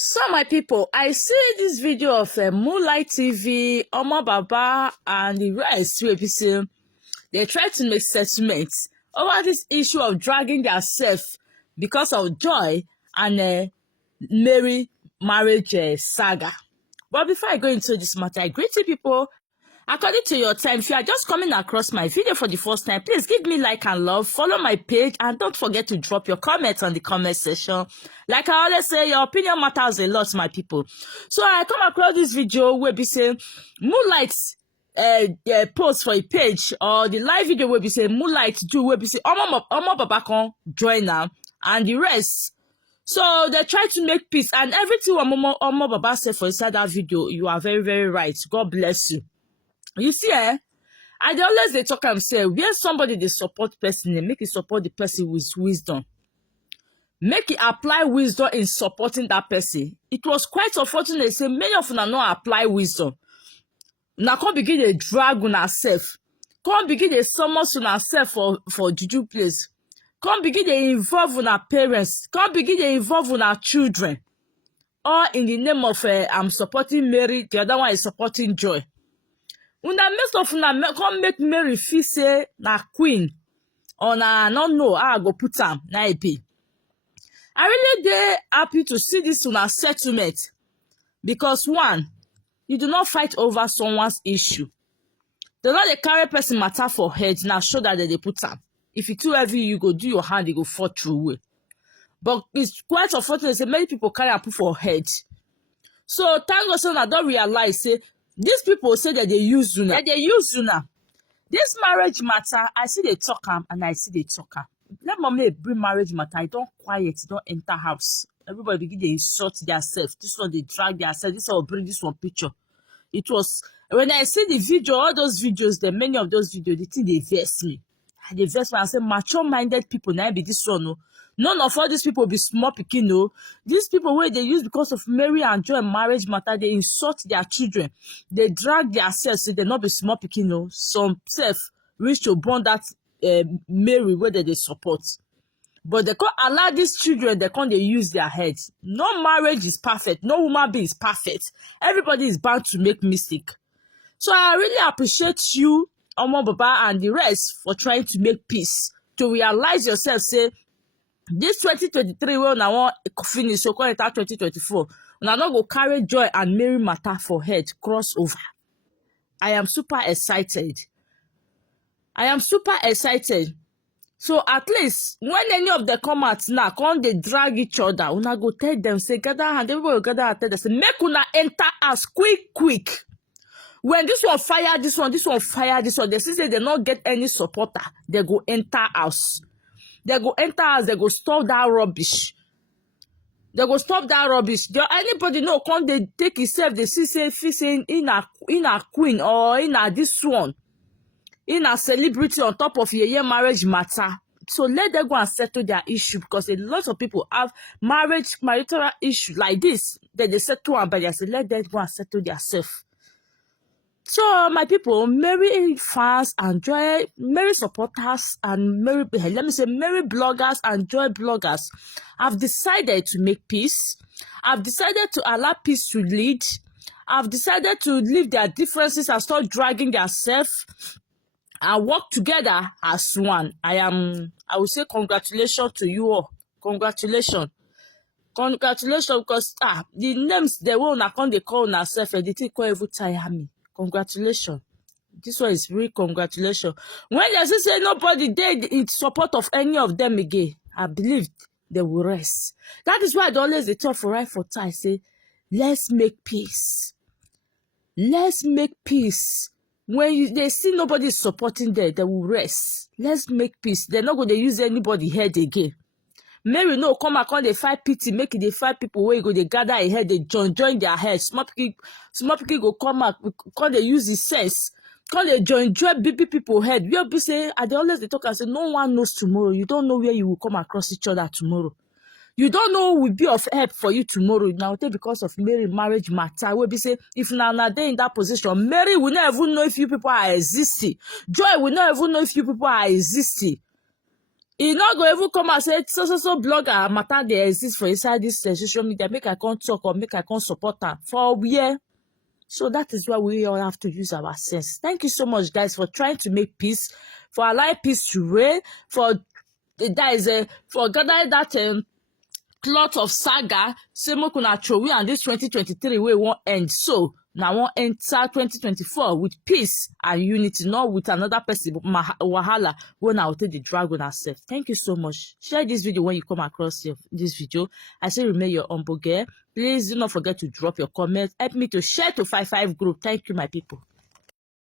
So my people, I see this video of Moonlight TV, omobaba, and the rest wey be say they try to make settlements over this issue of dragging themselves because of Joy and Mary marriage saga. But before I go into this matter, I greet you people. According to your time, if you are just coming across my video for the first time, please give me like and love, follow my page, and don't forget to drop your comments on the comment section. Like I always say, your opinion matters a lot, my people. So I come across this video where be saying Moonlight post for a page, or the live video where be say Moonlight do where be say omobaba kan join now and the rest. So they try to make peace, and everything omobaba said for inside that video, you are very, very right. God bless you. You see, I always they talk and say, where somebody they support person, they make it support the person with wisdom. Make it apply wisdom in supporting that person. It was quite unfortunate. They say many of them not apply wisdom. Now come begin a drag on herself. Come begin a summons on herself for juju place. Come begin to involve on her parents. Come begin to involve on her children. All in the name of I'm supporting Mary, the other one is supporting Joy. Una most of una come make Mary feel say na queen or na no know how I go put am na it be. I really dey happy to see this una settlement because one, you do not fight over someone's issue. They not dey carry person matter for head na shoulder that they put am. If it too heavy, you go do your hand, you go fall through way. But it's quite unfortunate say many people carry and put for head. So thank God, so I don't realize say these people say that they use Zuna. That they use Zuna. This marriage matter, I see they talk am and I see they talk am. Let mommy bring marriage matter. I don't quiet, don't enter house. Everybody begin they insult themselves. This one they drag themselves. This one bring this one picture. It was when I see the video, all those videos, the many of those videos, the thing they vex me. They vex me and say mature-minded people now be this one. No. None of all these people be small pikin, no. These people where they use because of Mary and Joy marriage matter, they insult their children. They drag themselves, so they not be small pikin, no. Some self reach to burn that Mary where they support. But they can't allow these children, they can't they use their heads. No marriage is perfect. No woman being is perfect. Everybody is bound to make mistake. So I really appreciate you, omobaba, and the rest for trying to make peace. To realize yourself, say, this 2023 when I want finish, so call it 2024. When I not go carry Joy and Mary matter for head crossover. I am super excited. I am super excited. So at least when any of them come out now, come they drag each other, una go tell them, say, gather hand, everybody will gather and tell them, say, make una enter us quick. When this one fire, this one fire, this one, they say they not get any supporter, they go enter us. They go enter us, they go stop that rubbish. They go stop that rubbish. There anybody know come they take himself, they see say fishing in a queen or in a this one, in a celebrity on top of your marriage matter. So let them go and settle their issue because a lot of people have marital issue like this. That they settle and by themselves. Let them go and settle themselves. So my people, Mary fans and Joy, Mary supporters and Mary bloggers and Joy bloggers have decided to make peace. I've decided to allow peace to lead. I've decided to leave their differences and start dragging themselves and work together as one. I will say congratulations to you all. Congratulations because the names they will not come they call themselves and they think every tire me. Congratulations. This one is real congratulations. When they say nobody did in support of any of them again, I believe they will rest. That is why I always they talk for right for time. Say, let's make peace. Let's make peace. When they see nobody supporting them, they will rest. Let's make peace. They're not going to use anybody head again. Mary no come and come they fight pity, make it they fight people where you go they gather a head, they join their heads. Small people go come out, come they use the sense, come they join BB people head. We all be say, they always they talk and say, no one knows tomorrow. You don't know where you will come across each other tomorrow. You don't know who will be of help for you tomorrow. Now because of Mary marriage matter, we be say if now they in that position, Mary will not even know if you people are existing. Joy will not even know if you people are existing. e no go even come and say so blogger matter dey exist for inside this social media, make I come talk or make I come support am for where. So that is why we all have to use our sense. Thank you so much, guys, for trying to make peace, for allowing peace to reign, for for gathering that cloth of saga, say make una throway and this 2023 wey won't end. So now won't enter 2024 with peace and unity, not with another person wahala when I will take the drag on herself. Thank you so much. Share this video when you come across this video. I say remain your humble girl. Please do not forget to drop your comment. Help me to share to 55 group. Thank you, my people.